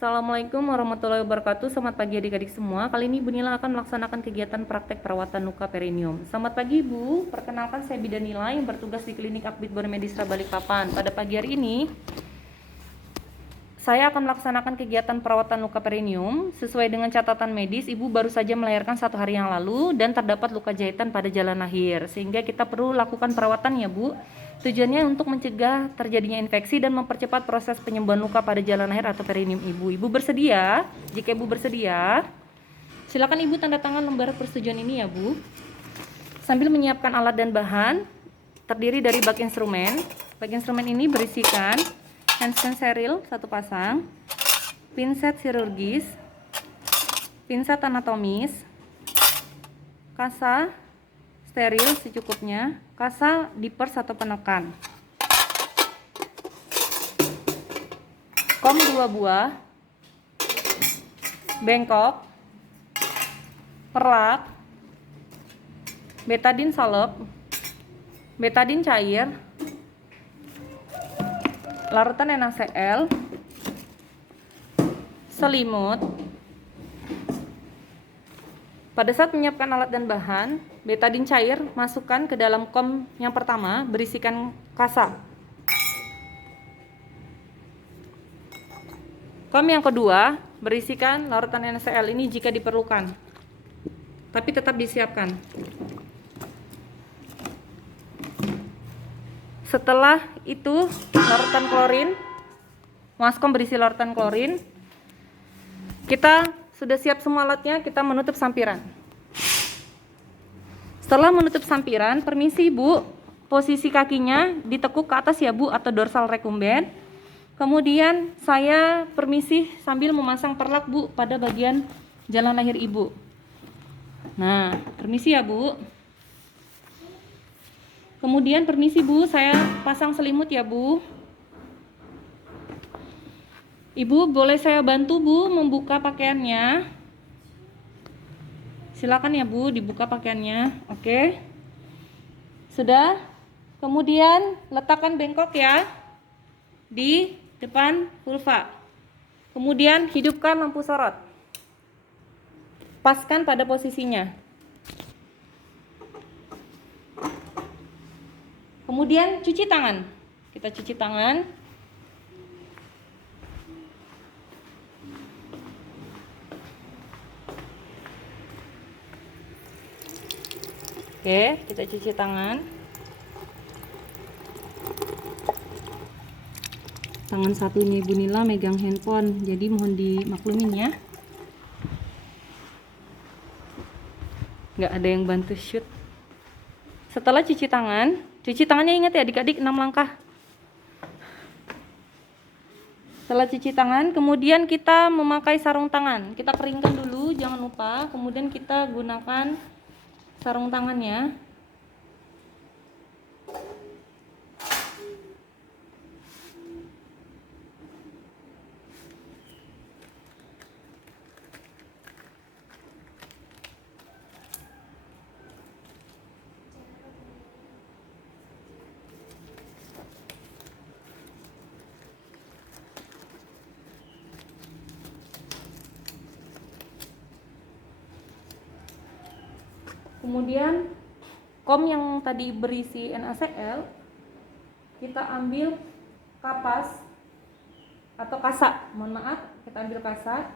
Assalamualaikum warahmatullahi wabarakatuh. Selamat pagi adik-adik semua. Kali ini Ibu Nila akan melaksanakan kegiatan praktek perawatan luka perineum. Selamat pagi Ibu. Perkenalkan saya Bidan Nila yang bertugas di Klinik Akbid Bormedistra Balikpapan. Pada pagi hari ini saya akan melaksanakan kegiatan perawatan luka perineum. Sesuai dengan catatan medis, Ibu baru saja melahirkan 1 hari yang lalu dan terdapat luka jahitan pada jalan lahir. Sehingga kita perlu lakukan perawatan ya Bu. Tujuannya untuk mencegah terjadinya infeksi dan mempercepat proses penyembuhan luka pada jalan lahir atau perineum Ibu. Ibu bersedia? Jika Ibu bersedia, silakan Ibu tanda tangan lembar persetujuan ini ya Bu. Sambil menyiapkan alat dan bahan, terdiri dari bak instrumen. Bak instrumen ini berisikan handstand steril 1 pasang, pinset chirurgis, pinset anatomis, kasa steril secukupnya, kasa dippers atau penekan, kom 2 buah, bengkok, perlak, betadine salep, betadine cair, larutan NaCl, selimut. Pada saat menyiapkan alat dan bahan, betadine cair masukkan ke dalam kom yang pertama berisikan kasa. Kom yang kedua berisikan larutan NaCl ini jika diperlukan, tapi tetap disiapkan. Setelah itu larutan klorin, maskom berisi larutan klorin. Kita sudah siap semua alatnya, kita menutup sampiran. Setelah menutup sampiran, permisi Bu, posisi kakinya ditekuk ke atas ya Bu, atau dorsal recumbent. Kemudian saya permisi sambil memasang perlak Bu pada bagian jalan lahir Ibu. Nah, permisi ya Bu. Kemudian permisi Bu, saya pasang selimut ya Bu. Ibu boleh saya bantu Bu membuka pakaiannya. Silakan ya Bu dibuka pakaiannya. Oke. Sudah? Kemudian letakkan bengkok ya di depan vulva. Kemudian hidupkan lampu sorot. Paskan pada posisinya. Kemudian cuci tangan. Kita cuci tangan. Oke, kita cuci tangan. Tangan satunya Ibu Nila megang handphone, jadi mohon dimaklumin ya. Nggak ada yang bantu shoot. Setelah cuci tangannya ingat ya adik-adik 6 langkah. Setelah cuci tangan, kemudian kita memakai sarung tangan. Kita keringkan dulu, jangan lupa. Kemudian kita gunakan sarung tangannya. Kemudian kom yang tadi berisi NaCl, kita ambil kapas atau kasa, mohon maaf, kita ambil kasa.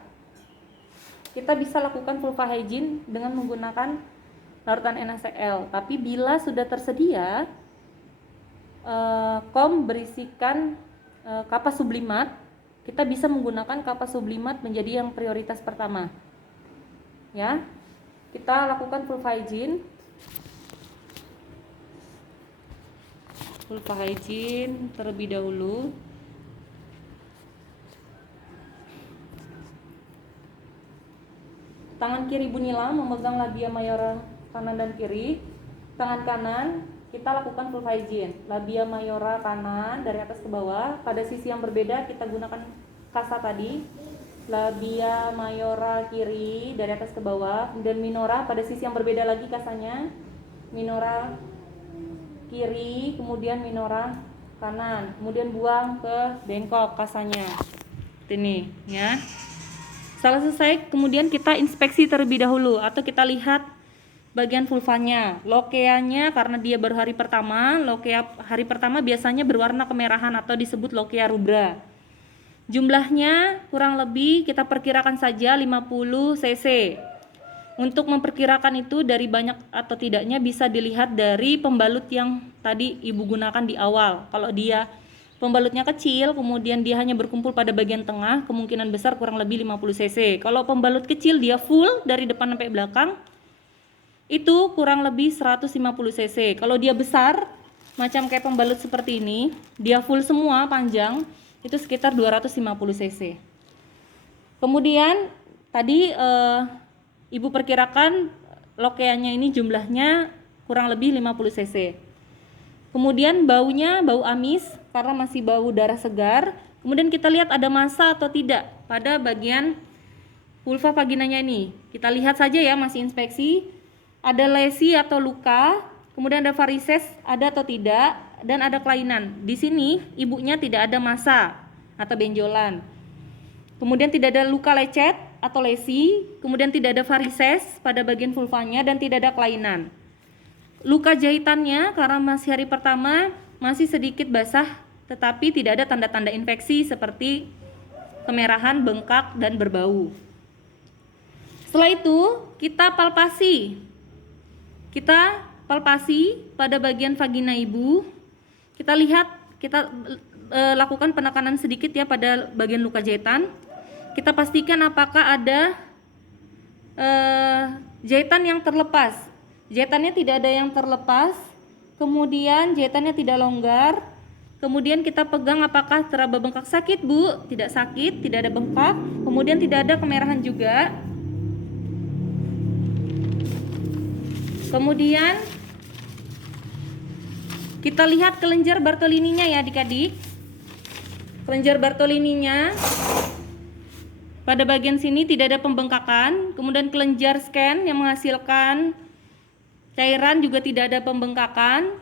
Kita bisa lakukan vulva hygiene dengan menggunakan larutan NaCl. Tapi bila sudah tersedia kom berisikan kapas sublimat, kita bisa menggunakan kapas sublimat menjadi yang prioritas pertama. Ya. Kita lakukan vulva hygiene. Vulva hygiene terlebih dahulu. Tangan kiri Ibu Nila memegang labia mayora kanan dan kiri. Tangan kanan kita lakukan vulva hygiene. Labia mayora kanan dari atas ke bawah. Pada sisi yang berbeda kita gunakan kasa tadi. Labia mayora kiri dari atas ke bawah, dan minora pada sisi yang berbeda lagi kasanya. Minora kiri, kemudian minora kanan, kemudian buang ke bengkok kasanya. Ini ya. Setelah selesai, kemudian kita inspeksi terlebih dahulu atau kita lihat bagian vulvanya. Lokeanya karena dia baru hari pertama, lokea hari pertama biasanya berwarna kemerahan atau disebut lokea rubra. Jumlahnya kurang lebih kita perkirakan saja 50 cc. Untuk memperkirakan itu dari banyak atau tidaknya bisa dilihat dari pembalut yang tadi Ibu gunakan di awal. Kalau dia pembalutnya kecil, kemudian dia hanya berkumpul pada bagian tengah, kemungkinan besar kurang lebih 50 cc. Kalau pembalut kecil dia full dari depan sampai belakang, itu kurang lebih 150 cc. Kalau dia besar, macam kayak pembalut seperti ini, dia full semua panjang, itu sekitar 250 cc. Kemudian tadi Ibu perkirakan lokeanya ini jumlahnya kurang lebih 50 cc. Kemudian baunya bau amis karena masih bau darah segar. Kemudian kita lihat ada massa atau tidak pada bagian vulva vaginanya ini. Kita lihat saja ya, masih inspeksi. Ada lesi atau luka, kemudian ada varises ada atau tidak, dan ada kelainan. Di sini ibunya tidak ada massa atau benjolan. Kemudian tidak ada luka lecet atau lesi, kemudian tidak ada varises pada bagian vulvanya dan tidak ada kelainan. Luka jahitannya karena masih hari pertama masih sedikit basah, tetapi tidak ada tanda-tanda infeksi seperti kemerahan, bengkak, dan berbau. Setelah itu kita palpasi. Kita palpasi pada bagian vagina ibu. Kita lihat, kita lakukan penekanan sedikit ya pada bagian luka jahitan. Kita pastikan apakah ada jahitan yang terlepas. Jahitannya tidak ada yang terlepas, kemudian jahitannya tidak longgar, kemudian kita pegang apakah teraba bengkak. Sakit Bu? Tidak sakit, tidak ada bengkak, kemudian tidak ada kemerahan juga. Kemudian kita lihat kelenjar Bartolininya ya adik-adik. Kelenjar Bartolininya pada bagian sini tidak ada pembengkakan, kemudian kelenjar scan yang menghasilkan cairan juga tidak ada pembengkakan,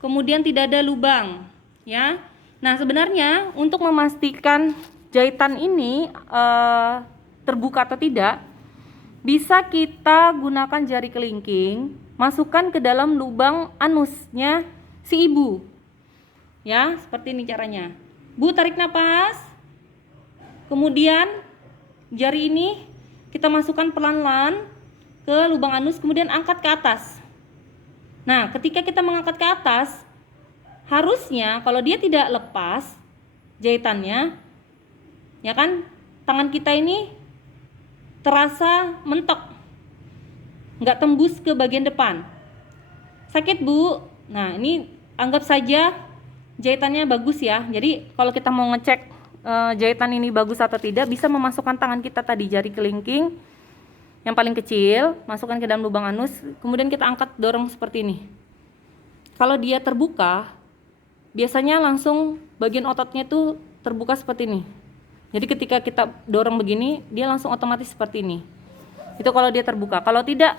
kemudian tidak ada lubang ya. Nah sebenarnya untuk memastikan jahitan ini terbuka atau tidak, bisa kita gunakan jari kelingking, masukkan ke dalam lubang anusnya si ibu ya, seperti ini caranya. Bu, tarik nafas, kemudian jari ini kita masukkan pelan-pelan ke lubang anus, kemudian angkat ke atas. Nah, ketika kita mengangkat ke atas, harusnya kalau dia tidak lepas jahitannya, ya kan, tangan kita ini terasa mentok, nggak tembus ke bagian depan. Sakit Bu? Nah, ini anggap saja jahitannya bagus ya. Jadi kalau kita mau ngecek jahitan ini bagus atau tidak, bisa memasukkan tangan kita tadi, jari kelingking yang paling kecil, masukkan ke dalam lubang anus, kemudian kita angkat, dorong seperti ini. Kalau dia terbuka, biasanya langsung bagian ototnya tuh terbuka seperti ini. Jadi ketika kita dorong begini, dia langsung otomatis seperti ini. Itu kalau dia terbuka. Kalau tidak,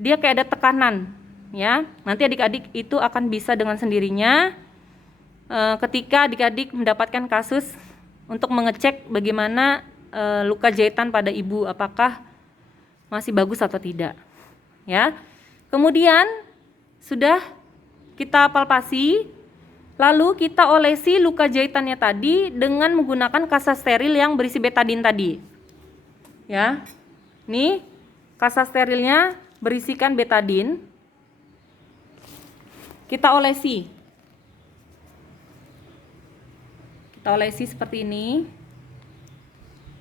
dia kayak ada tekanan ya. Nanti adik-adik itu akan bisa dengan sendirinya ketika adik-adik mendapatkan kasus untuk mengecek bagaimana luka jahitan pada ibu, apakah masih bagus atau tidak ya. Kemudian sudah kita palpasi, lalu kita olesi luka jahitannya tadi dengan menggunakan kasa steril yang berisi betadin tadi ya. Nih kasa sterilnya berisikan betadin, kita olesi seperti ini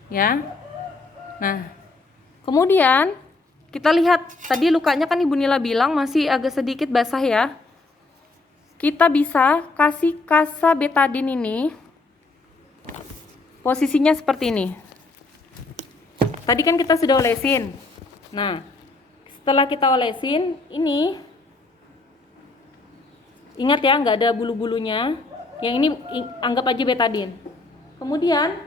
ya. Nah kemudian kita lihat tadi lukanya kan Ibu Nila bilang masih agak sedikit basah ya. Kita bisa kasih kasa betadin ini, posisinya seperti ini. Tadi kan kita sudah olesin. Nah, setelah kita olesin, ini ingat ya, nggak ada bulu-bulunya. Yang ini anggap aja betadin. Kemudian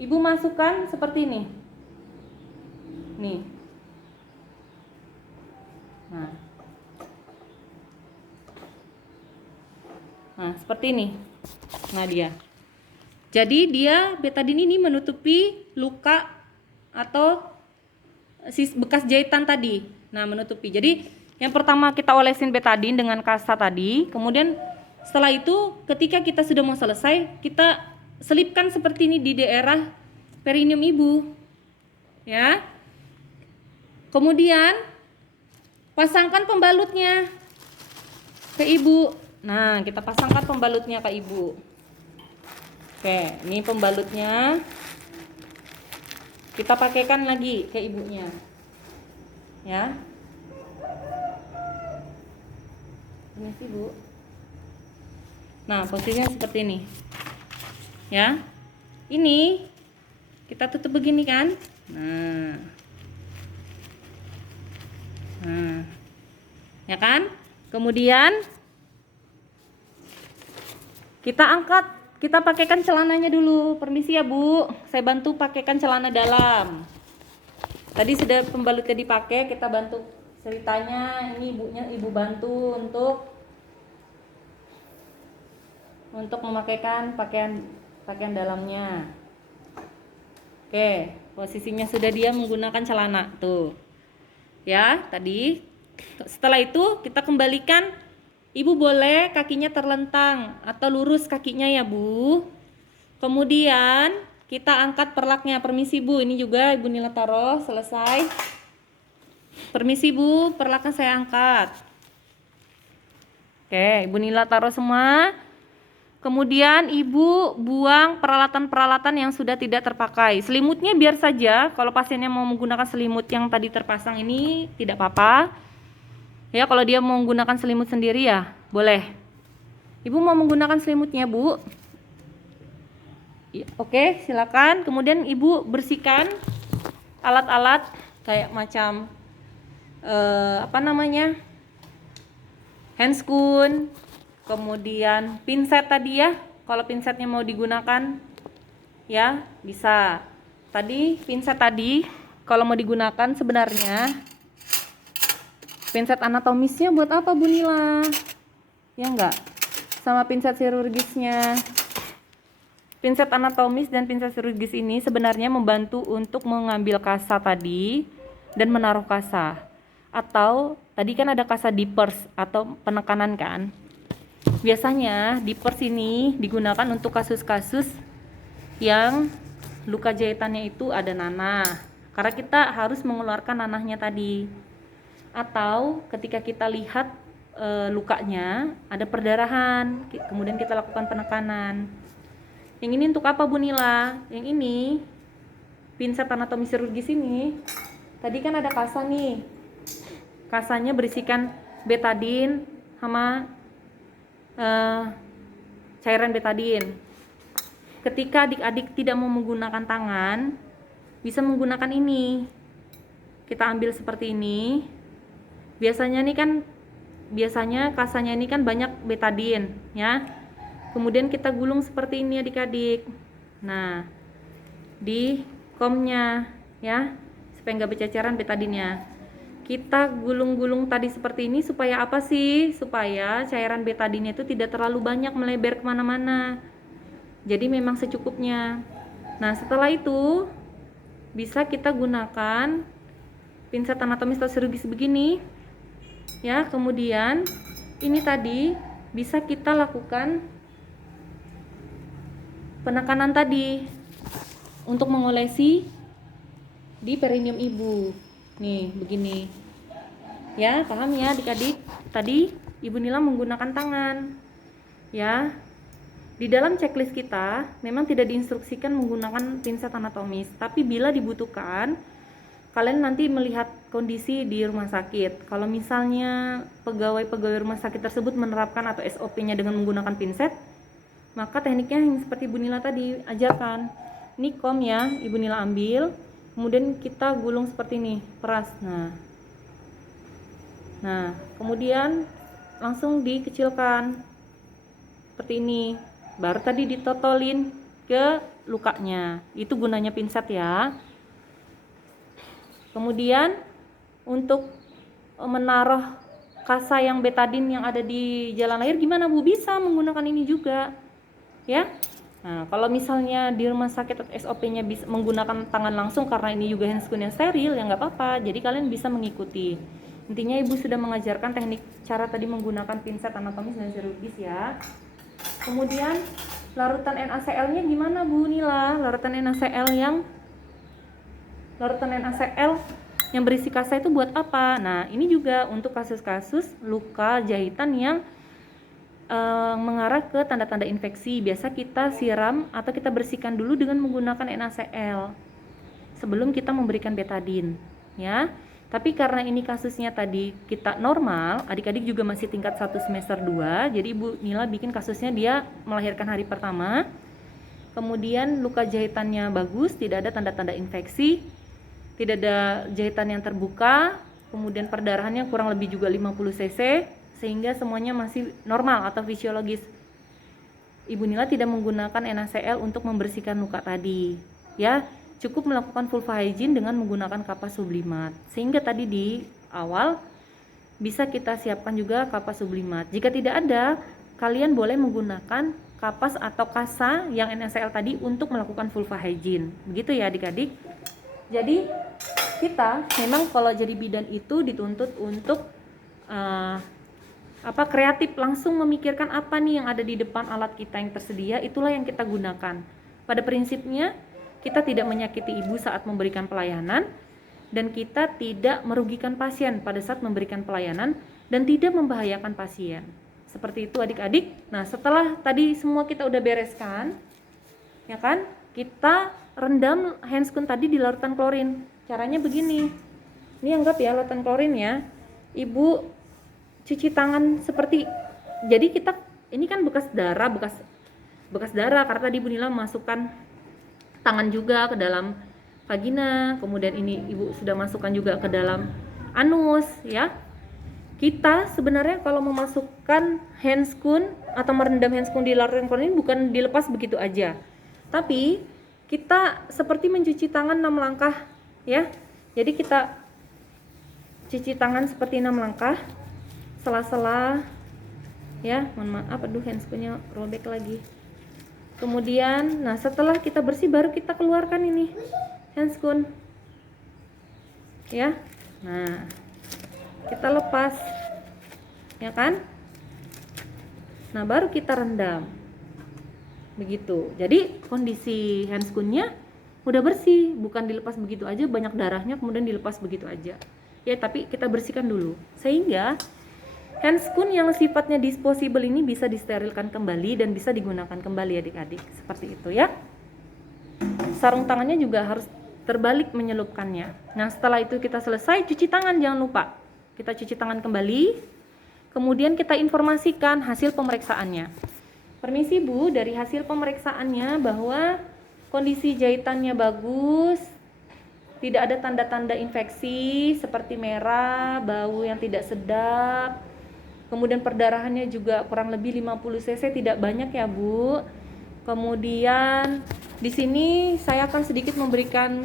Ibu masukkan seperti ini. Nih. Nah, seperti ini. Nah, dia. Jadi dia betadin ini menutupi luka atau bekas jahitan tadi. Nah, menutupi. Jadi yang pertama kita olesin betadin dengan kasa tadi, kemudian setelah itu ketika kita sudah mau selesai, kita selipkan seperti ini di daerah perineum ibu. Ya. Kemudian pasangkan pembalutnya ke ibu. Nah, kita pasangkan pembalutnya ke ibu. Oke, ini pembalutnya. Kita pakaikan lagi ke ibunya. Ya. Permisi, Bu. Nah, posisinya seperti ini. Ya. Ini kita tutup begini kan? Nah. Ya kan? Kemudian kita angkat, kita pakaikan celananya dulu. Permisi ya, Bu. Saya bantu pakaikan celana dalam. Tadi sudah pembalutnya dipakai, kita bantu ceritanya. Ini ibu bantu untuk memakaikan pakaian dalamnya. Oke, posisinya sudah dia menggunakan celana tuh. Ya, tadi. Setelah itu kita kembalikan. Ibu boleh kakinya terlentang atau lurus kakinya ya, Bu. Kemudian kita angkat perlaknya. Permisi, Bu. Ini juga Ibu Nila taruh, selesai. Permisi, Bu, perlaknya saya angkat. Oke, Ibu Nila taruh semua. Kemudian Ibu buang peralatan-peralatan yang sudah tidak terpakai. Selimutnya biar saja, kalau pasiennya mau menggunakan selimut yang tadi terpasang ini tidak apa-apa. Ya, kalau dia mau menggunakan selimut sendiri ya boleh. Ibu mau menggunakan selimutnya, Bu? Oke, silakan. Kemudian Ibu bersihkan alat-alat kayak macam handscoon, kemudian pinset tadi ya. Kalau pinsetnya mau digunakan ya bisa. Tadi pinset tadi kalau mau digunakan sebenarnya pinset anatomisnya buat apa, Bu Nila? Ya enggak? Sama pinset chirurgisnya. Pinset anatomis dan pinset chirurgis ini sebenarnya membantu untuk mengambil kasa tadi dan menaruh kasa. Atau tadi kan ada kasa dippers atau penekanan kan? Biasanya dippers ini digunakan untuk kasus-kasus yang luka jahitannya itu ada nanah. Karena kita harus mengeluarkan nanahnya tadi. Atau ketika kita lihat lukanya ada perdarahan, kemudian kita lakukan penekanan. Yang ini untuk apa, Bu Nila? Yang ini pinset anatomi chirurgis ini tadi kan ada kasa nih. Kasanya berisikan betadin sama cairan betadin. Ketika adik-adik tidak mau menggunakan tangan, bisa menggunakan ini. Kita ambil seperti ini. Biasanya kasanya ini kan banyak betadin ya. Kemudian kita gulung seperti ini adik-adik. Nah, di komnya ya, supaya nggak berceceran betadinnya. Kita gulung-gulung tadi seperti ini supaya apa sih? Supaya cairan betadinnya itu tidak terlalu banyak melebar kemana-mana. Jadi memang secukupnya. Nah, setelah itu bisa kita gunakan pinset anatomis atau chirurgis begini. Ya, kemudian ini tadi bisa kita lakukan penekanan tadi untuk mengolesi di perineum ibu. Nih, begini. Ya, paham ya adik-adik? Tadi Ibu Nila menggunakan tangan. Ya. Di dalam checklist kita memang tidak diinstruksikan menggunakan pinset anatomis, tapi bila dibutuhkan kalian nanti melihat kondisi di rumah sakit. Kalau misalnya pegawai-pegawai rumah sakit tersebut menerapkan atau SOP-nya dengan menggunakan pinset, maka tekniknya yang seperti Ibu Nila tadi ajarkan. Ini kom ya, Ibu Nila ambil, kemudian kita gulung seperti ini, peras. Nah, kemudian langsung dikecilkan seperti ini. Baru tadi ditotolin ke lukanya. Itu gunanya pinset ya. Kemudian untuk menaruh kasa yang betadin yang ada di jalan lahir gimana, Bu? Bisa menggunakan ini juga. Ya. Nah, kalau misalnya di rumah sakit SOP-nya bisa menggunakan tangan langsung karena ini juga handscoon yang steril, ya nggak apa-apa. Jadi kalian bisa mengikuti. Intinya ibu sudah mengajarkan teknik cara tadi menggunakan pinset anatomis dan chirurgis ya. Kemudian larutan NaCl-nya gimana Bu Nila? Larutan NaCl yang berisi kasa itu buat apa? Nah, ini juga untuk kasus-kasus luka jahitan yang mengarah ke tanda-tanda infeksi. Biasa kita siram atau kita bersihkan dulu dengan menggunakan NaCl sebelum kita memberikan betadine ya. Tapi karena ini kasusnya tadi kita normal, adik-adik juga masih tingkat 1 semester 2, jadi Ibu Nila bikin kasusnya dia melahirkan hari pertama, kemudian luka jahitannya bagus, tidak ada tanda-tanda infeksi, tidak ada jahitan yang terbuka, kemudian perdarahannya kurang lebih juga 50 cc, sehingga semuanya masih normal atau fisiologis. Ibu Nila tidak menggunakan NaCl untuk membersihkan luka tadi ya. Cukup melakukan vulva hygiene dengan menggunakan kapas sublimat. Sehingga tadi di awal bisa kita siapkan juga kapas sublimat. Jika tidak ada, kalian boleh menggunakan kapas atau kasa yang NaCl tadi untuk melakukan vulva hygiene. Begitu ya adik-adik. Jadi kita memang kalau jadi bidan itu dituntut untuk kreatif, langsung memikirkan apa nih yang ada di depan alat kita yang tersedia, itulah yang kita gunakan. Pada prinsipnya kita tidak menyakiti ibu saat memberikan pelayanan, dan kita tidak merugikan pasien pada saat memberikan pelayanan, dan tidak membahayakan pasien. Seperti itu adik-adik. Nah, setelah tadi semua kita udah bereskan, ya kan? Kita rendam handscoon tadi di larutan klorin. Caranya begini. Ini anggap ya larutan klorin ya. Ibu cuci tangan seperti, jadi kita ini kan bekas darah karena tadi Ibu Nila masukkan tangan juga ke dalam vagina, kemudian ini ibu sudah masukkan juga ke dalam anus ya. Kita sebenarnya kalau memasukkan handscoon atau merendam handscoon di larutan klorin bukan dilepas begitu aja, tapi kita seperti mencuci tangan 6 langkah ya. Jadi kita cuci tangan seperti 6 langkah, sela-sela ya. Mohon maaf, aduh handscoonnya robek lagi. Kemudian, nah setelah kita bersih baru kita keluarkan ini handscoon ya. Nah, kita lepas ya kan. Nah, baru kita rendam begitu. Jadi kondisi handscoonnya udah bersih, bukan dilepas begitu aja, banyak darahnya kemudian dilepas begitu aja ya, tapi kita bersihkan dulu sehingga handscoon yang sifatnya disposable ini bisa disterilkan kembali dan bisa digunakan kembali adik-adik. Seperti itu ya. Sarung tangannya juga harus terbalik menyelupkannya. Nah, setelah itu kita selesai cuci tangan, jangan lupa. Kita cuci tangan kembali. Kemudian kita informasikan hasil pemeriksaannya. Permisi Bu, dari hasil pemeriksaannya bahwa kondisi jahitannya bagus, tidak ada tanda-tanda infeksi seperti merah, bau yang tidak sedap. Kemudian perdarahannya juga kurang lebih 50 cc, tidak banyak ya Bu. Kemudian di sini saya akan sedikit memberikan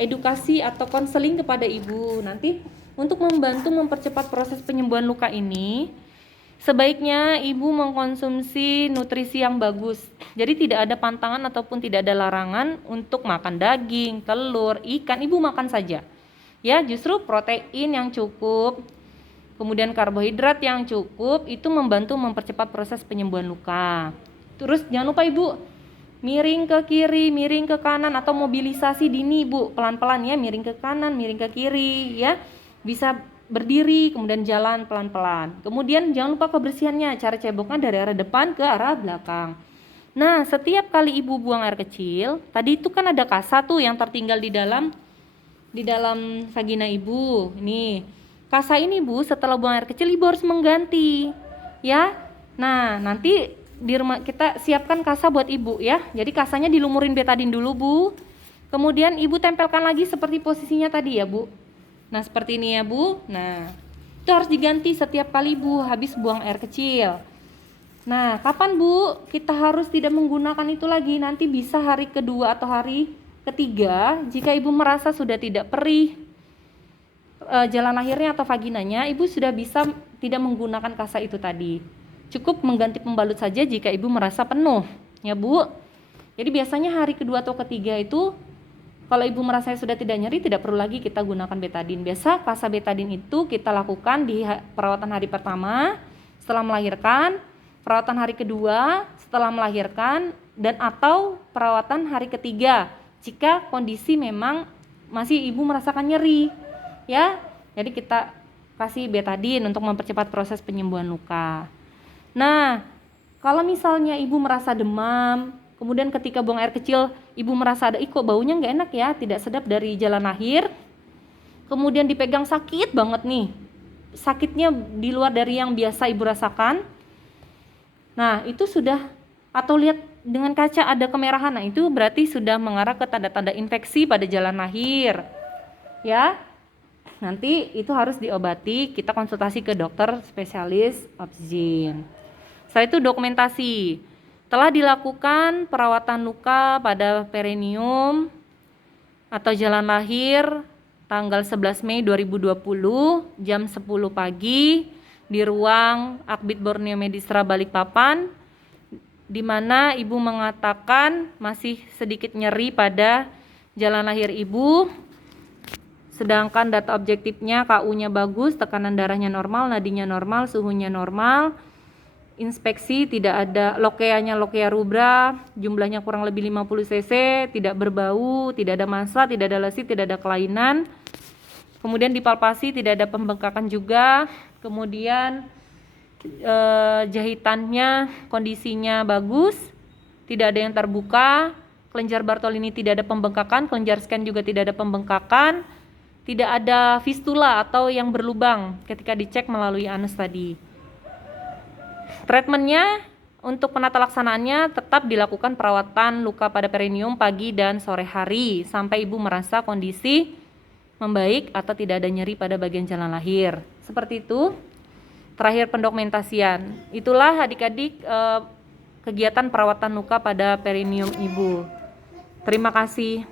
edukasi atau konseling kepada ibu. Nanti untuk membantu mempercepat proses penyembuhan luka ini, sebaiknya ibu mengkonsumsi nutrisi yang bagus. Jadi tidak ada pantangan ataupun tidak ada larangan untuk makan daging, telur, ikan, ibu makan saja. Ya, justru protein yang cukup, kemudian karbohidrat yang cukup itu membantu mempercepat proses penyembuhan luka. Terus jangan lupa ibu miring ke kiri, miring ke kanan atau mobilisasi dini ibu, pelan-pelan ya, miring ke kanan, miring ke kiri ya. Bisa berdiri kemudian jalan pelan-pelan. Kemudian jangan lupa kebersihannya, cara ceboknya dari arah depan ke arah belakang. Nah, setiap kali ibu buang air kecil, tadi itu kan ada kasa tuh yang tertinggal di dalam vagina ibu. Ini kasa ini Bu, setelah buang air kecil ibu harus mengganti ya. Nah, nanti di rumah kita siapkan kasa buat ibu ya. Jadi kasanya dilumurin betadine dulu Bu. Kemudian ibu tempelkan lagi seperti posisinya tadi ya Bu. Nah, seperti ini ya Bu. Nah, itu harus diganti setiap kali Bu habis buang air kecil. Nah, kapan Bu kita harus tidak menggunakan itu lagi? Nanti bisa hari kedua atau hari ketiga jika ibu merasa sudah tidak perih jalan lahirnya atau vaginanya, ibu sudah bisa tidak menggunakan kasa itu tadi. Cukup mengganti pembalut saja jika ibu merasa penuh, ya Bu. Jadi biasanya hari kedua atau ketiga itu kalau ibu merasa sudah tidak nyeri, tidak perlu lagi kita gunakan betadin. Biasa fase betadin itu kita lakukan di perawatan hari pertama setelah melahirkan, perawatan hari kedua setelah melahirkan, dan atau perawatan hari ketiga jika kondisi memang masih ibu merasakan nyeri, ya. Jadi kita kasih betadin untuk mempercepat proses penyembuhan luka. Nah, kalau misalnya ibu merasa demam, kemudian ketika buang air kecil ibu merasa ada kok baunya nggak enak ya, tidak sedap dari jalan lahir, kemudian dipegang sakit banget nih, sakitnya di luar dari yang biasa ibu rasakan. Nah, itu sudah, atau lihat dengan kaca ada kemerahan, nah itu berarti sudah mengarah ke tanda-tanda infeksi pada jalan lahir, ya. Nanti itu harus diobati, kita konsultasi ke dokter spesialis obgyn. Setelah itu dokumentasi. Telah dilakukan perawatan luka pada perineum atau jalan lahir tanggal 11 Mei 2020 jam 10 pagi di ruang Akbid Borneo Medistra Balikpapan, di mana ibu mengatakan masih sedikit nyeri pada jalan lahir ibu, sedangkan data objektifnya KU-nya bagus, tekanan darahnya normal, nadinya normal, suhunya normal. Inspeksi tidak ada lokeanya, lokea rubra, jumlahnya kurang lebih 50 cc, tidak berbau, tidak ada massa, tidak ada lesi, tidak ada kelainan. Kemudian dipalpasi tidak ada pembengkakan juga. Kemudian jahitannya kondisinya bagus, tidak ada yang terbuka. Kelenjar Bartolini tidak ada pembengkakan, kelenjar scan juga tidak ada pembengkakan, tidak ada fistula atau yang berlubang ketika dicek melalui anus tadi. Treatmentnya untuk penata laksanaannya tetap dilakukan perawatan luka pada perineum pagi dan sore hari sampai ibu merasa kondisi membaik atau tidak ada nyeri pada bagian jalan lahir. Seperti itu. Terakhir pendokumentasian. Itulah adik-adik kegiatan perawatan luka pada perineum ibu. Terima kasih.